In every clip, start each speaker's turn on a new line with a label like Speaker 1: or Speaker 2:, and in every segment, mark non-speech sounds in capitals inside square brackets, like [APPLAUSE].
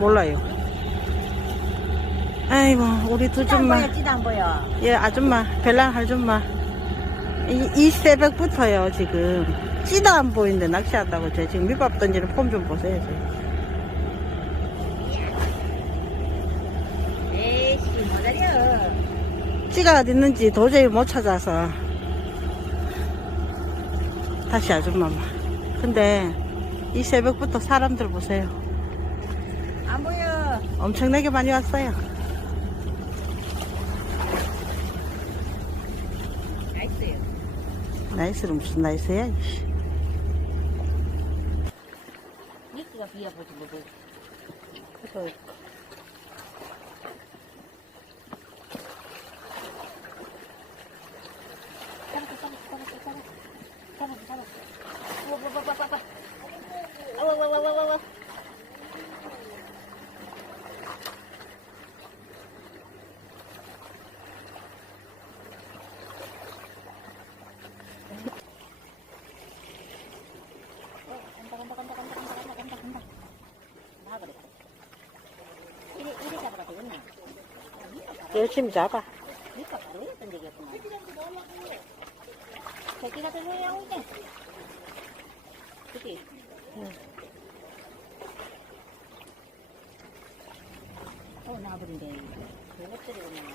Speaker 1: 몰라요. 아이고, 우리 두
Speaker 2: 안
Speaker 1: 줌마.
Speaker 2: 보여, 찌도 안 보여.
Speaker 1: 예, 아줌마, 별랑 아줌마. 이, 이 새벽부터요, 지금. 찌도 안 보이는데 낚시한다고. 저 지금 밑밥 던지는 폼 좀 보세요, 지금.
Speaker 2: 에이씨, 뭐다려.
Speaker 1: 찌가 어디 있는지 도저히 못 찾아서. 다시 아줌마만. 근데 이 새벽부터 사람들 보세요.
Speaker 2: 안 보여.
Speaker 1: 엄청나게 많이 왔어요.
Speaker 2: 나이스요.
Speaker 1: 나이스는 무슨 나이스야?
Speaker 2: 미끼가 비어보지, 뭐.
Speaker 1: 그래서
Speaker 2: 잡았어, 잡았어, 잡았어, 잡았어. 잡았어,
Speaker 1: 열심히 잡아.
Speaker 2: 그러니까 던지겠구만. 새끼가 더 소리 하고 그치?
Speaker 1: 응.
Speaker 2: 어, 나버린데. 그것들이 오면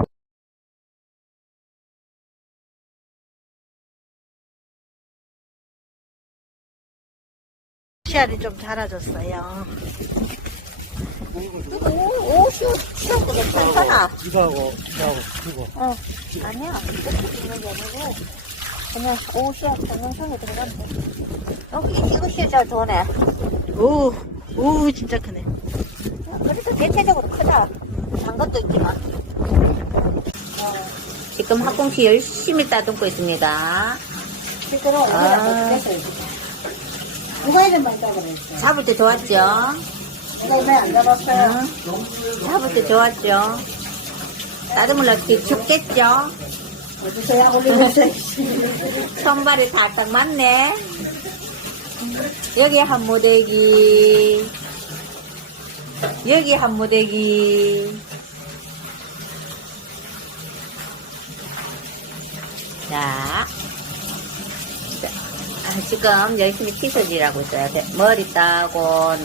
Speaker 1: 씨알이 좀 자라졌어요.
Speaker 2: 오, 오, 씨알, 씨알도 괜찮아.
Speaker 3: 이거하고, 이거하고, 그리고.
Speaker 2: 어, 아니야. 그냥 오, 씨알 정상에 들어가면 돼. 여기, 이거 씨알 잘 도네.
Speaker 1: 오, 오, 진짜 크네.
Speaker 2: 그래도 대체적으로 크다. 단 것도 있지만. 지금 학공씨 열심히 따듬고 있습니다.
Speaker 4: 실제로
Speaker 2: 아.
Speaker 4: 여기다 뭐 누가 이름만 잡아냈어요?
Speaker 2: 잡을 때 좋았죠?
Speaker 4: 내가 이번에 안 잡았어요.
Speaker 2: 응? 잡을 때 좋았죠? 따듬을 넣기 춥겠죠?
Speaker 4: 어디서 약 올리고 있어요?
Speaker 2: 손발이 딱딱 맞네. 여기 한 모대기. 여기 한 모대기. 자. 지금 열심히 티서지라고 있어요. 네, 머리 따고, 어?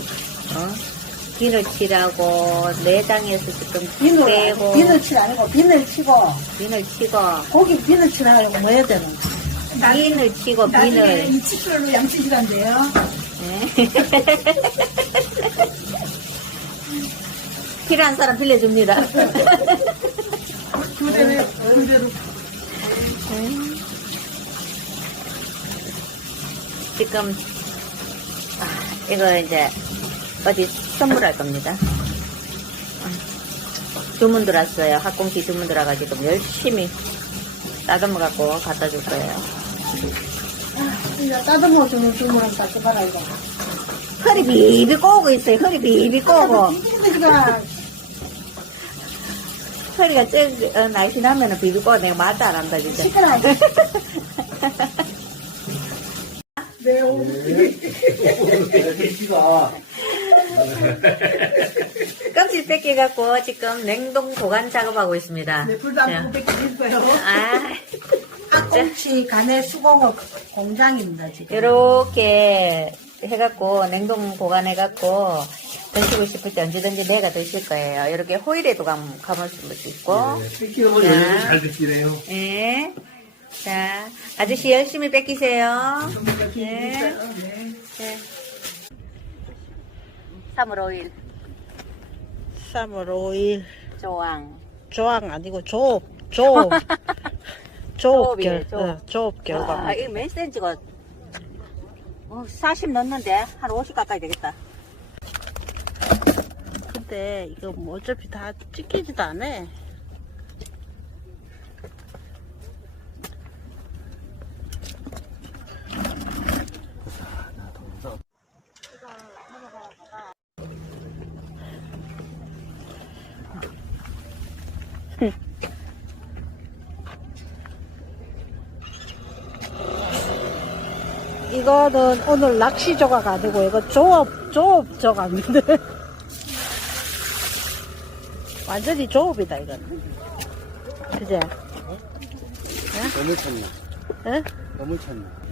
Speaker 2: 비늘 칠하고, 내장에서 지금
Speaker 4: 비늘,
Speaker 2: 빼고,
Speaker 4: 비늘 칠 아니고 비늘 치고
Speaker 2: 비늘 치고,
Speaker 4: 고기 비늘 칠하려고 뭐 해야 되는
Speaker 2: 비늘 치고, 비늘.
Speaker 4: 이 치수로 양치시간대요.
Speaker 2: 네. [LAUGHS] 필요한 사람 빌려줍니다.
Speaker 4: 그대로, 그대로.
Speaker 2: 지금 아, 이거 이제 어디 선물할 겁니다. 아, 주문 들어왔어요. 학공시 주문 들어가지고 열심히 따듬어 갖고 갖다 줄 거예요.
Speaker 4: 이제 따듬어 주는 주문을 다시 봐라, 이거.
Speaker 2: 허리 비비 꼬고 있어요. 허리 비비 꼬고.
Speaker 4: 비비가
Speaker 2: 허리가 ጭ, 어, 날씬하면 비비 꼬고 내가 말도 안 한다, 진짜.
Speaker 4: 시끄러워. [LAUGHS] 네, 오늘.
Speaker 3: 애기가
Speaker 2: 껍질 뺏겨갖고 지금 냉동 보관 작업하고 있습니다.
Speaker 4: 네, 불도 안
Speaker 2: 자,
Speaker 4: 끄고 뺏기실 거예요.
Speaker 2: 아,
Speaker 4: 학꽁치 간의 수공업 공장입니다, 지금.
Speaker 2: 이렇게 해갖고 냉동 보관해갖고 드시고 싶을 때 언제든지 내가 드실 거예요. 이렇게 호일에도 감, 감을 수 있고.
Speaker 3: 뺏기는 열려도 잘 뺏기네요.
Speaker 2: 예. 자, 아저씨 열심히 뺏기세요. 네. 네. 3월 5일,
Speaker 1: 3월 5일.
Speaker 2: 조항.
Speaker 1: 조항 아니고 조, 조. 조업결,
Speaker 2: 조업이에요,
Speaker 1: 어, 조업결.
Speaker 2: 아, 이거 몇 센치가? 어, 40 넘는데? 한 50 가까이 되겠다.
Speaker 1: 근데 이거 뭐 어차피 다 찢기지도 않아. 이거는 오늘 낚시 조각 아니고 이거 조업 조업 조각인데 [LAUGHS] 완전히 조업이다 이거는 그제?
Speaker 3: 너무 찼네.
Speaker 1: 응?
Speaker 3: 너무 찼네.